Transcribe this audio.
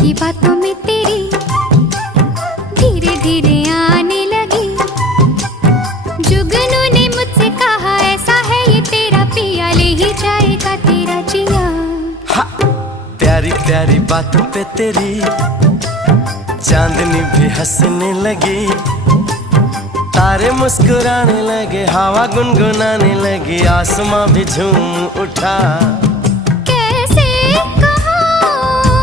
की बातों में तेरी धीरे धीरे आने लगी। जुगनू ने मुझसे कहा ऐसा है ये तेरा पिया, ले ही जाएगा तेरा जिया। प्यारी प्यारी बातों पे तेरी चांदनी भी हंसने लगी, तारे मुस्कुराने लगे, हवा गुनगुनाने लगी, आसमां भी झूम उठा।